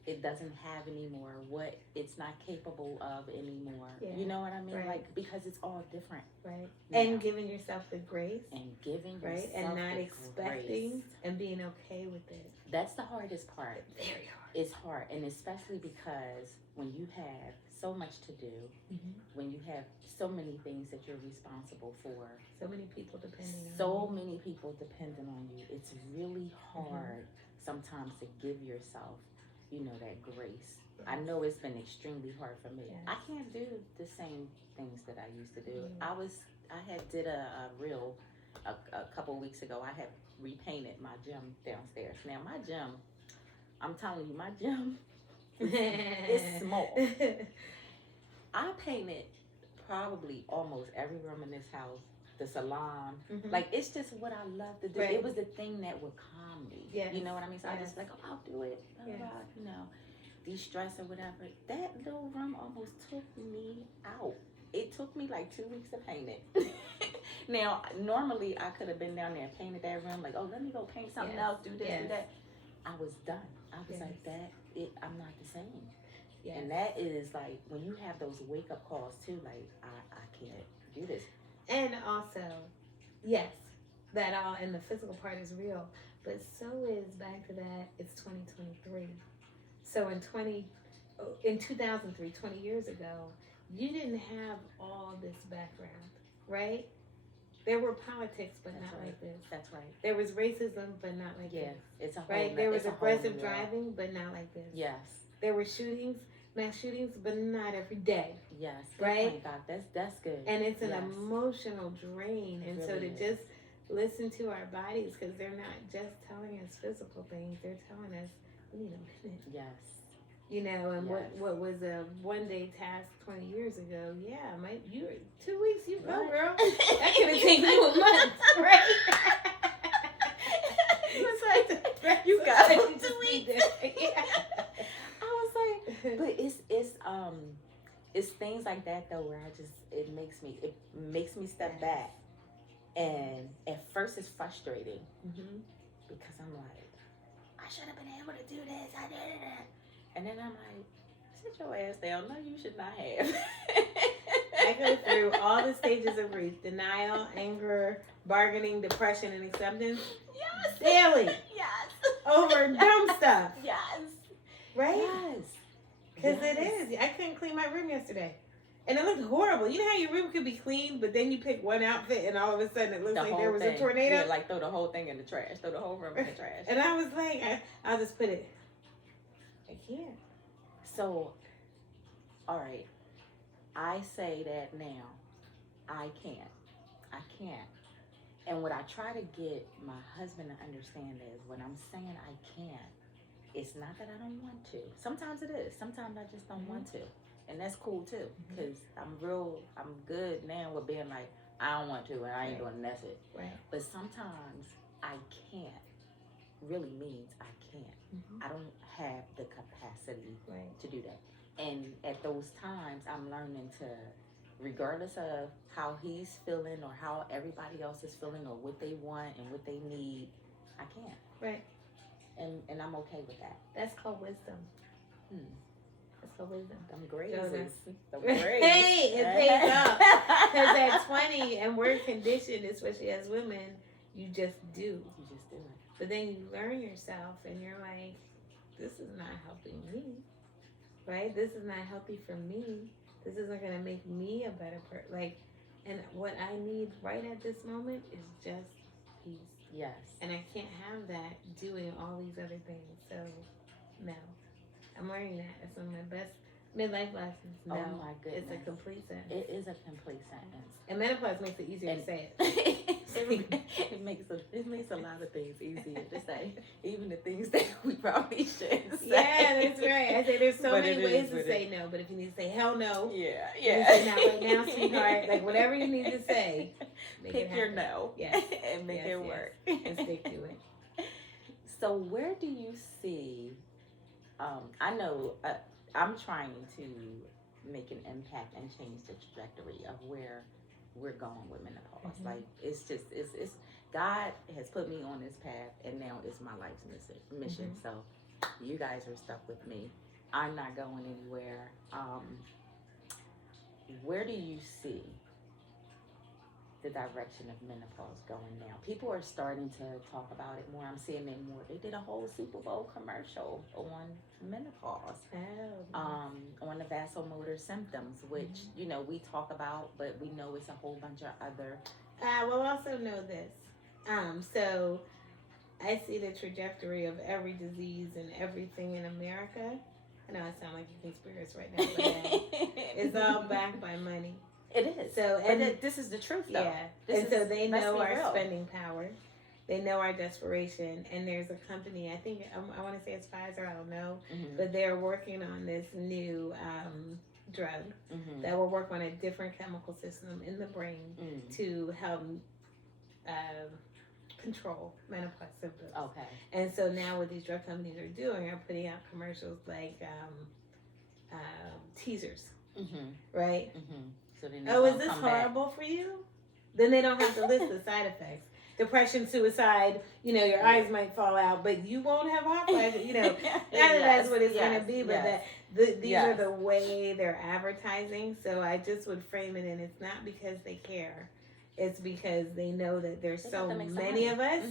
it doesn't have anymore, what it's not capable of anymore. Yeah. You know what I mean? Right. Like, because it's all different. Right. now. And giving yourself the grace, And giving right? yourself And not the expecting grace. and being okay with it. That's the hardest part. Very hard. It's hard, and especially because when you have so much to do, Mm-hmm. when you have so many things that you're responsible for, So many people depending on so you. many people dependent on you, it's really hard sometimes to give yourself, that grace. Yes. I know it's been extremely hard for me. Yes. I can't do the same things that I used to do. Mhm. I had did a reel a couple weeks ago. I had repainted my gym downstairs. Now my gym, I'm telling you, my gym is small. I painted probably almost every room in this house, the salon. Mhm. Like, it's just what I love to do. Right. It was the thing that would calm me. Yes. You know what I mean? So I Yes. just like, I'll do it. Blah, Yes. blah, de-stress or whatever, that little room almost took me out. It took me like 2 weeks to paint it. Now, normally I could have been down there and painted that room like, oh, let me go paint something else, do this, do that. I was done. I was like, I'm not the same. Yes. And that is like, when you have those wake-up calls too, like, I can't do this. And also, yes, that all, and the physical part is real, but so is, back to that, it's 2023. So in 2003, 20 years ago, you didn't have all this background, right? There were politics, but not like this. That's right. There was racism, but not like this. It's a whole right. There was aggressive driving, but not like this. Yes. There were mass shootings, but not every day. Yes. Right. Point, Doc. That's good. And it's an emotional drain, and so to just listen to our bodies, because they're not just telling us physical things; they're telling us we need a minute. Yes. You know, and what was a one-day task 20 years ago? Yeah, you 2 weeks, you go, girl. That could have taken you a month, right? It was like, you got 2 weeks. Yeah. I was like, but it's things like that though where it makes me step back, and at first it's frustrating because I'm like, I should have been able to do this. I did it. And then I'm like, sit your ass down. No, you should not have. I go through all the stages of grief: denial, anger, bargaining, depression, and acceptance. Yes. Daily. Yes. Over dumb stuff. Yes. Right? Yes. Because it is. I couldn't clean my room yesterday. And it looked horrible. You know how your room could be clean, but then you pick one outfit and all of a sudden it looks like there was a tornado? Yeah, like throw the whole thing in the trash. Throw the whole room in the trash. And I was like, I'll just put it. I can't. So, all right. I say that now. I can't. And what I try to get my husband to understand is when I'm saying I can't, it's not that I don't want to. Sometimes it is. Sometimes I just don't want to. And that's cool too. Because I'm good now with being like, I don't want to and I ain't doing it, and that's it. Right. But sometimes I can't really means I can't. I don't have the capacity to do that. And at those times, I'm learning to, regardless of how he's feeling or how everybody else is feeling or what they want and what they need, I can't. Right. And I'm okay with that. That's called wisdom. That's called wisdom. Them grazes. Hey, it pays off. Because at 20, and we're conditioned, especially as women, you just do. You just do it. But then you learn yourself and you're like, this is not helping me. Right? This is not healthy for me. This isn't going to make me a better person. Like, and what I need right at this moment is just peace. Yes. And I can't have that doing all these other things. So, no. I'm learning that. It's one of my best midlife lessons. No. Oh my goodness. It's a complete sentence. It is a complete sentence. And menopause makes it easier to say it. It makes a lot of things easier to say. Even the things that we probably shouldn't say. Yeah, that's right. I say there's so many ways to say no, but if you need to say hell no. Yeah. You say not right now, sweetheart. Like whatever you need to say. Pick your no. Yes. And make it work. And stick to it. So where do you see, I know I'm trying to make an impact and change the trajectory of where we're going with menopause. Like it's God has put me on this path, and now it's my life's mission. So you guys are stuck with me. I'm not going anywhere. Where do you see the direction of menopause going now? People are starting to talk about it more. I'm seeing it more. They did a whole Super Bowl commercial on menopause, on the vasomotor symptoms, which you know we talk about, but we know it's a whole bunch of other. We'll also know this. So I see the trajectory of every disease and everything in America. I know I sound like a conspiracy right now, but it's all backed by money. It is. So, but this is the truth, though. Yeah. So they know our spending power. They know our desperation. And there's a company, I think, I want to say it's Pfizer, I don't know. But they're working on this new drug that will work on a different chemical system in the brain to help control menopause symptoms. Okay. And so now what these drug companies are doing are putting out commercials like teasers, right? So then Oh, is this horrible for you? Then they don't have to list the side effects. Depression, suicide, your eyes might fall out, but you won't have hot flashes, Not that that's what it's going to be, but these are the way they're advertising. So I just would frame it in, it's not because they care. It's because they know that there's so many of us,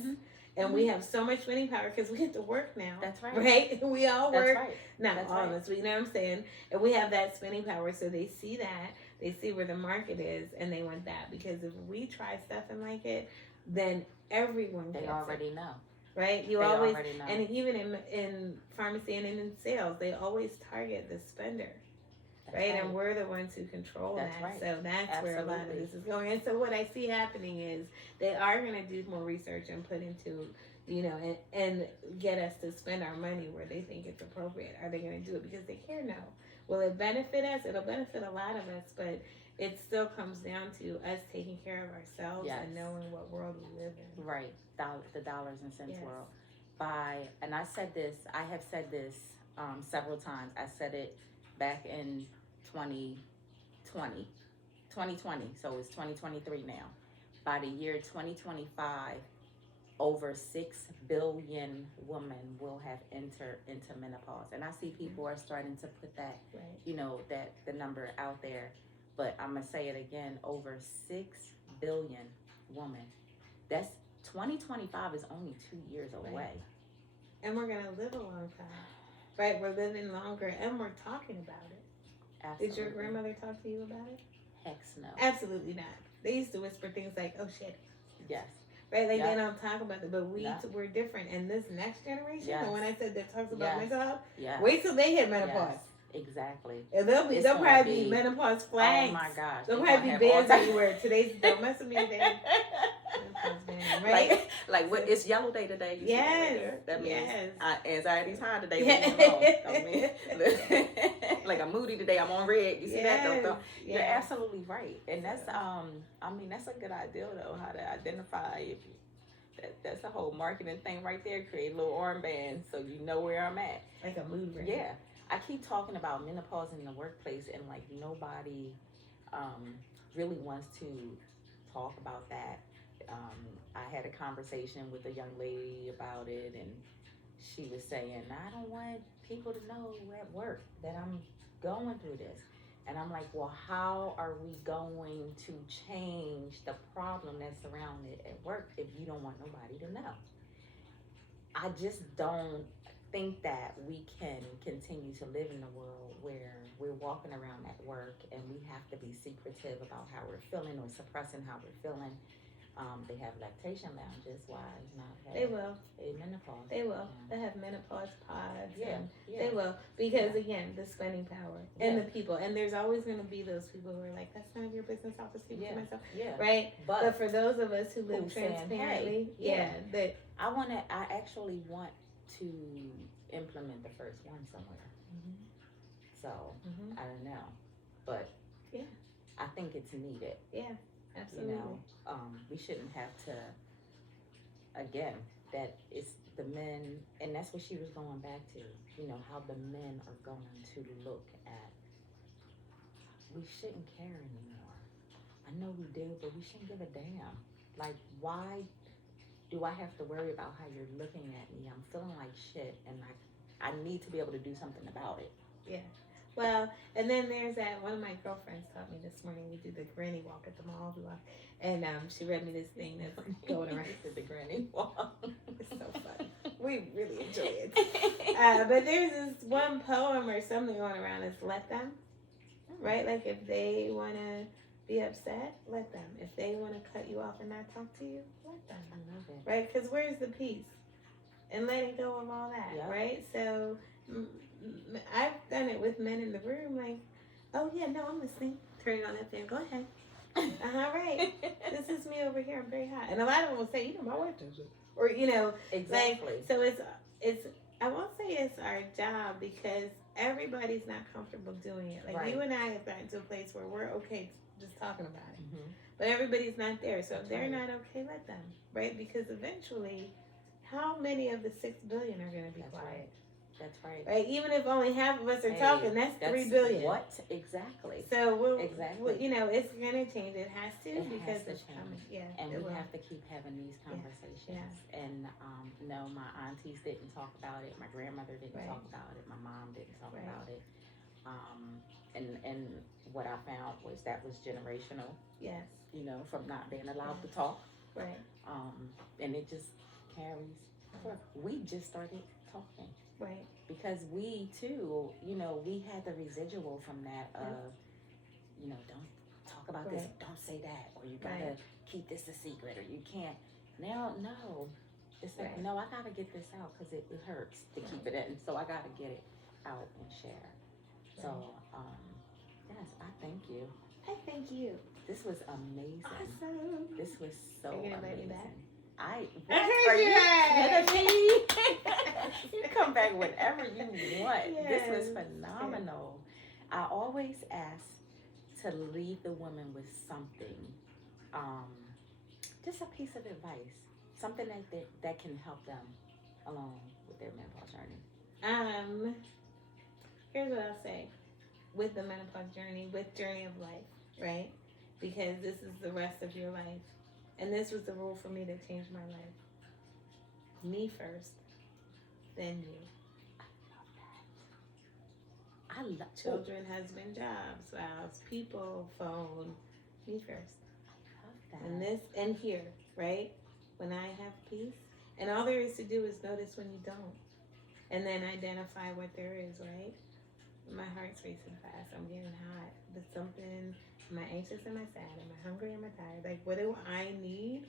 and we have so much spending power because we get to work now. That's right. Right? We all work. That's right. Not all of us, but you know what I'm saying? And we have that spending power, so they see that. They see where the market is, and they want that. Because if we try stuff and like it, then everyone gets it. They already know. Right? They always already know. And even in pharmacy and in sales, they always target the spender. Right? And we're the ones who control that. Right. So that's where a lot of this is going. And so what I see happening is they are going to do more research and put into, and get us to spend our money where they think it's appropriate. Are they going to do it because they care? No. Will it benefit us? It'll benefit a lot of us, but it still comes down to us taking care of ourselves and knowing what world we live in. Right. The dollars and cents world. And I have said this several times. I said it back in 2020, so it's 2023 now. By the year 2025, over 6 billion women will have entered into menopause. And I see people are starting to put that, that the number out there. But I'm going to say it again, over 6 billion women. That's 2025 is only 2 years away. And we're going to live a long time. Right? We're living longer and we're talking about it. Absolutely. Did your grandmother talk to you about it? Heck no. Absolutely not. They used to whisper things like, oh shit. Yes. Right? Like they don't talk about it, but we're different. And this next generation, and when I said that talks about mental health, wait till they hit menopause. Yes. Exactly. And they'll probably be menopause flags. Oh my gosh. They'll probably be bands everywhere. Today's don't mess with me today. Right? Like what? It's Yellow Day today. Yes. That means anxiety's high today. Like I'm moody today. I'm on red. You see that? You're absolutely right. And that's that's a good idea though. How to identify if that's a whole marketing thing right there. Create a little armband so you know where I'm at. Like a mood ring. Yeah. I keep talking about menopause in the workplace and like nobody really wants to talk about that. I had a conversation with a young lady about it, and she was saying, I don't want people to know at work that I'm going through this. And I'm like, well, how are we going to change the problem that's surrounded at work if you don't want nobody to know? I just don't think that we can continue to live in a world where we're walking around at work and we have to be secretive about how we're feeling or suppressing how we're feeling. They have lactation lounges. Why not have they will. A menopause? They will. They have menopause pods. Yeah. They will. Because, again, the spending power and the people. And there's always going to be those people who are like, that's none of your business. I'll just keep it to myself. Yeah. Right? But for those of us who live transparently, that I actually want to implement the first one somewhere. So, I don't know. But, I think it's needed. Yeah. Absolutely. We shouldn't have to, again, that it's the men, and that's what she was going back to, how the men are going to look at, we shouldn't care anymore. I know we do, but we shouldn't give a damn. Like, why do I have to worry about how you're looking at me? I'm feeling like shit, and I need to be able to do something about it. Yeah. Well, and then there's that, one of my girlfriends taught me this morning, we do the granny walk at the mall, and she read me this thing that's going around. The granny walk. It's so fun. We really enjoy it. But there's this one poem or something going around that's let them, right? Like if they want to be upset, let them. If they want to cut you off and not talk to you, let them. I love it. Right? Because where's the peace? And letting go of all that, right? So I've done it with men in the room, like, oh yeah, no, I'm listening. Turn on that fan. Go ahead. Right. This is me over here. I'm very hot. And a lot of them will say, my wife does it. Or, exactly. Like, so it's, I won't say it's our job because everybody's not comfortable doing it. Like Right. you and I have gotten to a place where we're okay just talking about it. Mm-hmm. But everybody's not there. So That's if they're right. not okay, let them. Right? Because eventually, how many of the 6 billion are going to be That's quiet? right. That's right. Right? Even if only half of us are Hey, talking, that's 3 billion. What? Exactly. So Exactly. you know, it's gonna change. It has to It because has to it's change. coming. Yeah, And it we will. have to keep having these conversations. Yeah. And no, my aunties didn't talk about it. My grandmother didn't Right. talk about it. My mom didn't talk Right. about it. And what I found was that was generational. Yes. You know, from not being allowed to Yes. talk. Right. And it just carries. We just started talking. Right. Because we too, you know, we had the residual from that of, you know, don't talk about this, don't say that, or you gotta keep this a secret, or you can't. Now, no, it's like, no, I gotta get this out because it hurts to keep it in, so I gotta get it out and share. So, yes, I thank you. I thank you. This was amazing. Awesome. This was so Are you gonna amazing. invite me back? Are you kidding me? You come back whenever you want. Yes. This was phenomenal. I always ask to leave the woman with something, just a piece of advice, something that can help them along with their menopause journey. Here's what I'll say with the menopause journey, with journey of life, right? Because this is the rest of your life. And this was the rule for me that changed my life. Me first, then you. I love children, husband, job, spouse, people, phone. Me first. I love that. And this, and here, right? When I have peace, and all there is to do is notice when you don't, and then identify what there is, right? My heart's racing fast. I'm getting hot. But something. Am I anxious? Am I sad? Am I hungry? Am I tired? Like, what do I need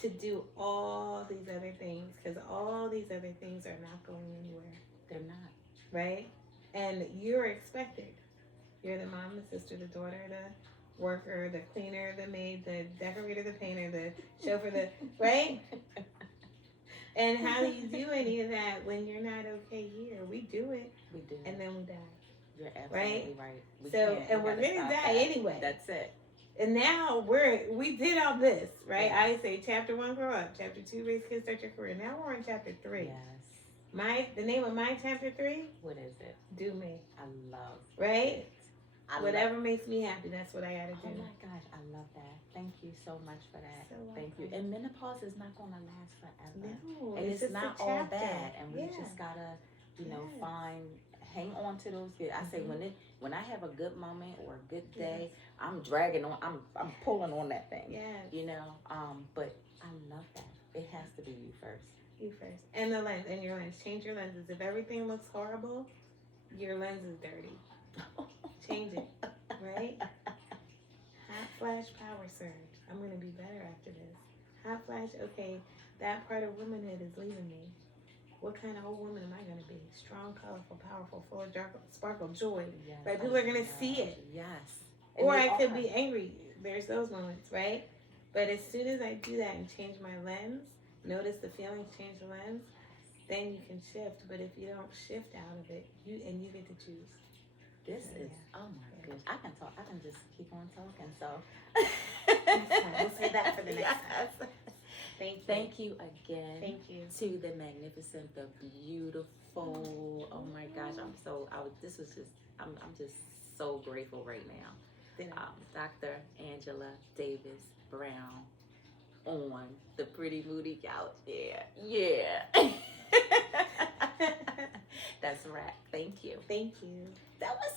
to do all these other things? Because all these other things are not going anywhere. They're not. Right? And you're expected. You're the mom, the sister, the daughter, the worker, the cleaner, the maid, the decorator, the painter, the chauffeur, the right? And how do you do any of that when you're not okay here? We do it. We do. And then we die. You're absolutely right. We're gonna die anyway. That's it. And now we did all this, right? Yeah. I say chapter 1, grow up. Chapter 2, raise kids, start your career. Now we're on chapter 3. Yes. The name of my chapter 3? What is it? Do me. I love right? Whatever makes me happy, that's what I gotta do. Oh my gosh, I love that. Thank you so much for that. So thank you. And menopause is not gonna last forever. No, and it's not all bad. And we yeah. just gotta, hang on to those good. I say when I have a good moment or a good day, I'm dragging on. I'm pulling on that thing. Yes. You know. But I love that. It has to be you first. You first. And the lens. And your lens. Change your lenses. If everything looks horrible, your lens is dirty. Change it. Right? Hot flash power surge. I'm gonna be better after this. Hot flash. Okay, that part of womanhood is leaving me. What kind of old woman am I going to be? Strong, colorful, powerful, full of sparkle, joy. Yes. Right? People are going to see it. Yes. And or I could be angry. There's those moments, right? But as soon as I do that and change my lens, notice the feelings, change the lens, then you can shift. But if you don't shift out of it, you get to choose. This is, oh my goodness. I can talk. I can just keep on talking. So we'll say that for the next time. Thank you again. Thank you. To the magnificent, the beautiful. Oh my gosh, I'm just so grateful right now. Dr. Angela Davis Brown on the Pretty Moody Couch. Yeah. That's a wrap. Thank you. Thank you. That was